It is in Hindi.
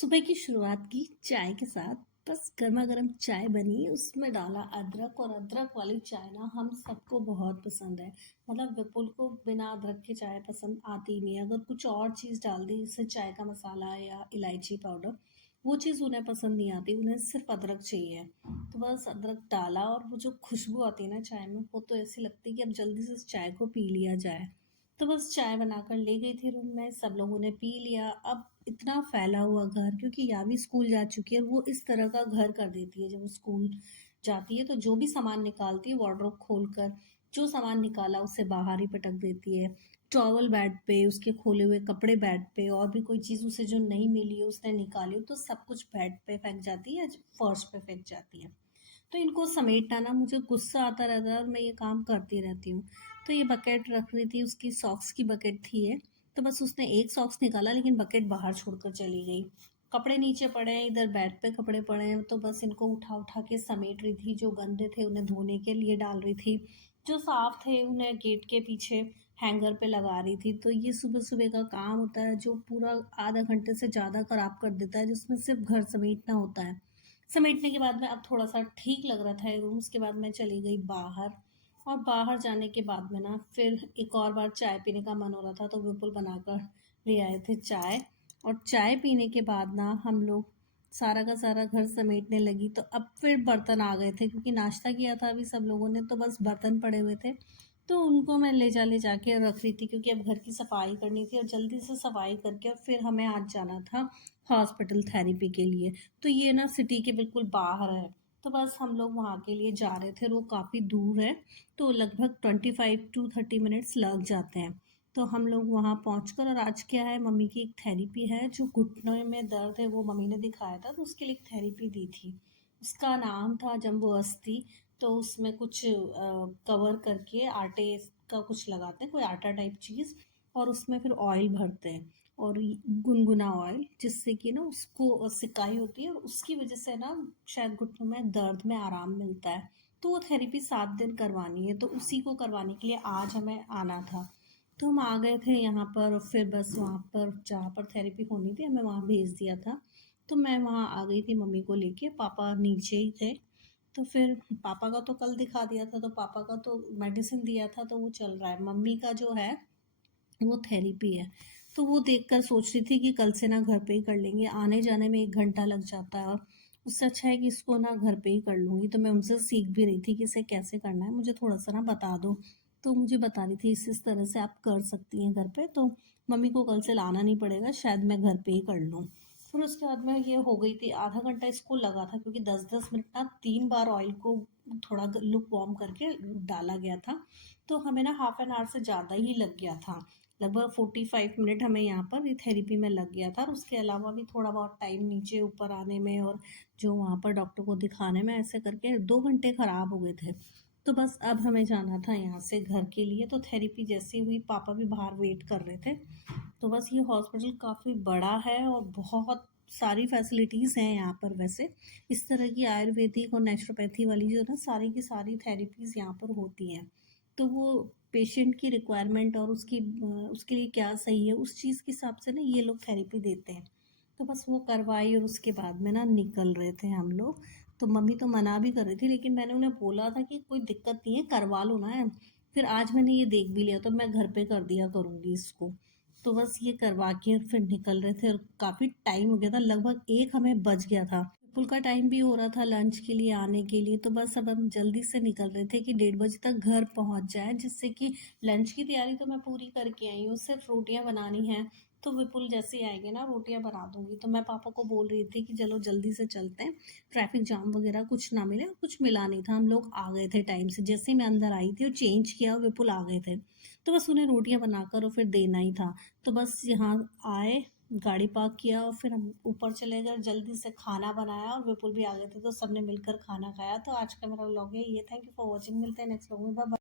सुबह की शुरुआत की चाय के साथ। बस गर्मा गर्म चाय बनी, उसमें डाला अदरक, और अदरक वाली चाय ना हम सबको बहुत पसंद है। मतलब विपुल को बिना अदरक की चाय पसंद आती ही नहीं है। अगर कुछ और चीज़ डाल दी, जैसे चाय का मसाला या इलायची पाउडर, वो चीज़ उन्हें पसंद नहीं आती। उन्हें सिर्फ अदरक चाहिए। तो बस अदरक डाला, और वो जो खुशबू आती है ना चाय में, वो तो ऐसी लगती है कि अब जल्दी से इस चाय को पी लिया जाए। तो बस चाय बनाकर ले गई थी रूम में, सब लोगों ने पी लिया। अब इतना फैला हुआ घर, क्योंकि यावी स्कूल जा चुकी है, वो इस तरह का घर कर देती है। जब वो स्कूल जाती है तो जो भी सामान निकालती है वार्डरोब खोलकर, जो सामान निकाला उसे बाहर ही पटक देती है। टॉवल बेड पे, उसके खोले हुए कपड़े बेड पे, और भी कोई चीज़ उसे जो नहीं मिली है उसने निकाली हो तो सब कुछ बेड पे फेंक जाती है, फर्श पे फेंक जाती है। तो इनको समेटना ना मुझे गुस्सा आता रहता है, और मैं ये काम करती रहती हूँ। तो ये बकेट रख रही थी, उसकी सॉक्स की बकेट थी ये। तो बस उसने एक सॉक्स निकाला, लेकिन बकेट बाहर छोड़कर चली गई। कपड़े नीचे पड़े हैं, इधर बेड पे कपड़े पड़े हैं, तो बस इनको उठा उठा के समेट रही थी। जो गंदे थे उन्हें धोने के लिए डाल रही थी, जो साफ थे उन्हें गेट के पीछे हैंगर पे लगा रही थी। तो ये सुबह सुबह का काम होता है, जो पूरा आधा घंटे से ज़्यादा खराब कर देता है, जिसमें सिर्फ घर समेटना होता है। समेटने के बाद में अब थोड़ा-सा ठीक लग रहा था ये रूम, उसके बाद मैं चली गई बाहर। और बाहर जाने के बाद में ना फिर एक और बार चाय पीने का मन हो रहा था, तो विपुल बनाकर ले आए थे चाय। और चाय पीने के बाद ना हम लोग सारा का सारा घर समेटने लगी। तो अब फिर बर्तन आ गए थे, क्योंकि नाश्ता किया था अभी सब लोगों ने, तो बस बर्तन पड़े हुए थे। तो उनको मैं ले जा के रख रही थी, क्योंकि अब घर की सफाई करनी थी, और जल्दी से सफाई करके और फिर हमें आज जाना था हॉस्पिटल थेरेपी के लिए। तो ये ना सिटी के बिल्कुल बाहर है। तो बस हम लोग वहाँ के लिए जा रहे थे, और वो काफ़ी दूर है। तो लगभग 25 to 30 मिनट्स लग जाते हैं। तो हम लोग वहाँ पहुँचकर, और आज क्या है, मम्मी की एक थेरेपी है, जो घुटनों में दर्द है वो मम्मी ने दिखाया था, तो उसके लिए एक थेरेपी दी थी। उसका नाम था जम्बो अस्थि। तो उसमें कुछ कवर करके आटे का कुछ लगाते हैं, कोई आटा टाइप चीज़, और उसमें फिर ऑयल भरते हैं, और गुनगुना ऑयल, जिससे कि ना उसको सिकाई होती है, और उसकी वजह से ना शायद घुटनों में दर्द में आराम मिलता है। तो वो थेरेपी 7 दिन करवानी है, तो उसी को करवाने के लिए आज हमें आना था। तो हम आ गए थे यहाँ पर, और फिर बस वहाँ पर जहाँ पर थेरेपी होनी थी हमें वहाँ भेज दिया था। तो मैं वहाँ आ गई थी मम्मी को लेके, पापा नीचे ही थे। तो फिर पापा का तो कल दिखा दिया था, तो पापा का तो मेडिसिन दिया था, तो वो चल रहा है। मम्मी का जो है वो थेरेपी है। तो वो देखकर सोच रही थी कि कल से ना घर पे ही कर लेंगे, आने जाने में 1 घंटा लग जाता है, और उससे अच्छा है कि इसको ना घर पे ही कर लूँगी। तो मैं उनसे सीख भी रही थी कि इसे कैसे करना है, मुझे थोड़ा सा ना बता दो। तो मुझे बता रही थी इस तरह से आप कर सकती हैं घर पे, तो मम्मी को कल से लाना नहीं पड़ेगा, शायद मैं घर पे ही कर लूँ। फिर उसके बाद में ये हो गई थी, आधा घंटा इसको लगा था, क्योंकि 10-10 मिनट ना 3 बार ऑयल को थोड़ा लुक वार्म करके डाला गया था। तो हमें ना हाफ एन आवर से ज़्यादा ही लग गया था। लगभग 45 मिनट हमें यहाँ पर ये थेरेपी में लग गया था, और उसके अलावा भी थोड़ा बहुत टाइम नीचे ऊपर आने में, और जो वहाँ पर डॉक्टर को दिखाने में, ऐसे करके 2 घंटे ख़राब हो गए थे। तो बस अब हमें जाना था यहाँ से घर के लिए। तो थेरेपी जैसी हुई, पापा भी बाहर वेट कर रहे थे। तो बस ये हॉस्पिटल काफ़ी बड़ा है, और बहुत सारी फैसिलिटीज़ हैं यहाँ पर। वैसे इस तरह की आयुर्वेदिक और नेचुरोपैथी वाली जो ना सारी की सारी थेरेपीज़ यहाँ पर होती हैं। तो वो पेशेंट की रिक्वायरमेंट और उसके लिए क्या सही है, उस चीज़ के हिसाब से ना ये लोग थेरेपी देते हैं। तो बस वो करवाई, और उसके बाद में ना निकल रहे थे हम लोग। तो मम्मी तो मना भी कर रही थी, लेकिन मैंने उन्हें बोला था कि कोई दिक्कत नहीं है, करवा लो ना। फिर आज मैंने ये देख भी लिया, तो मैं घर पे कर दिया करूँगी इसको। तो बस ये करवा के और फिर निकल रहे थे, और काफ़ी टाइम हो गया था, लगभग 1 हमें बज गया था। स्कूल का टाइम भी हो रहा था लंच के लिए आने के लिए। तो बस अब हम जल्दी से निकल रहे थे कि 1:30 बजे तक घर पहुंच जाए, जिससे कि लंच की तैयारी तो मैं पूरी करके आई हूँ, सिर्फ रोटियां बनानी हैं। तो विपुल जैसे ही आएंगे ना, रोटियां बना दूंगी। तो मैं पापा को बोल रही थी कि चलो जल्दी से चलते हैं, ट्रैफिक जाम वगैरह कुछ ना मिले। कुछ मिला नहीं था, हम लोग आ गए थे टाइम से। जैसे ही मैं अंदर आई थी और चेंज किया, विपुल आ गए थे। तो बस उन्हें रोटियां बनाकर और फिर देना ही था। तो बस यहाँ आए, गाड़ी पार्क किया, और फिर हम ऊपर चले गए, जल्दी से खाना बनाया, और विपुल भी आ गए थे, तो सबने मिलकर खाना खाया। तो आज का मेरा व्लॉग है ये। थैंक यू फॉर वॉचिंग, मिलते हैं नेक्स्ट व्लॉग में, बाय बाय।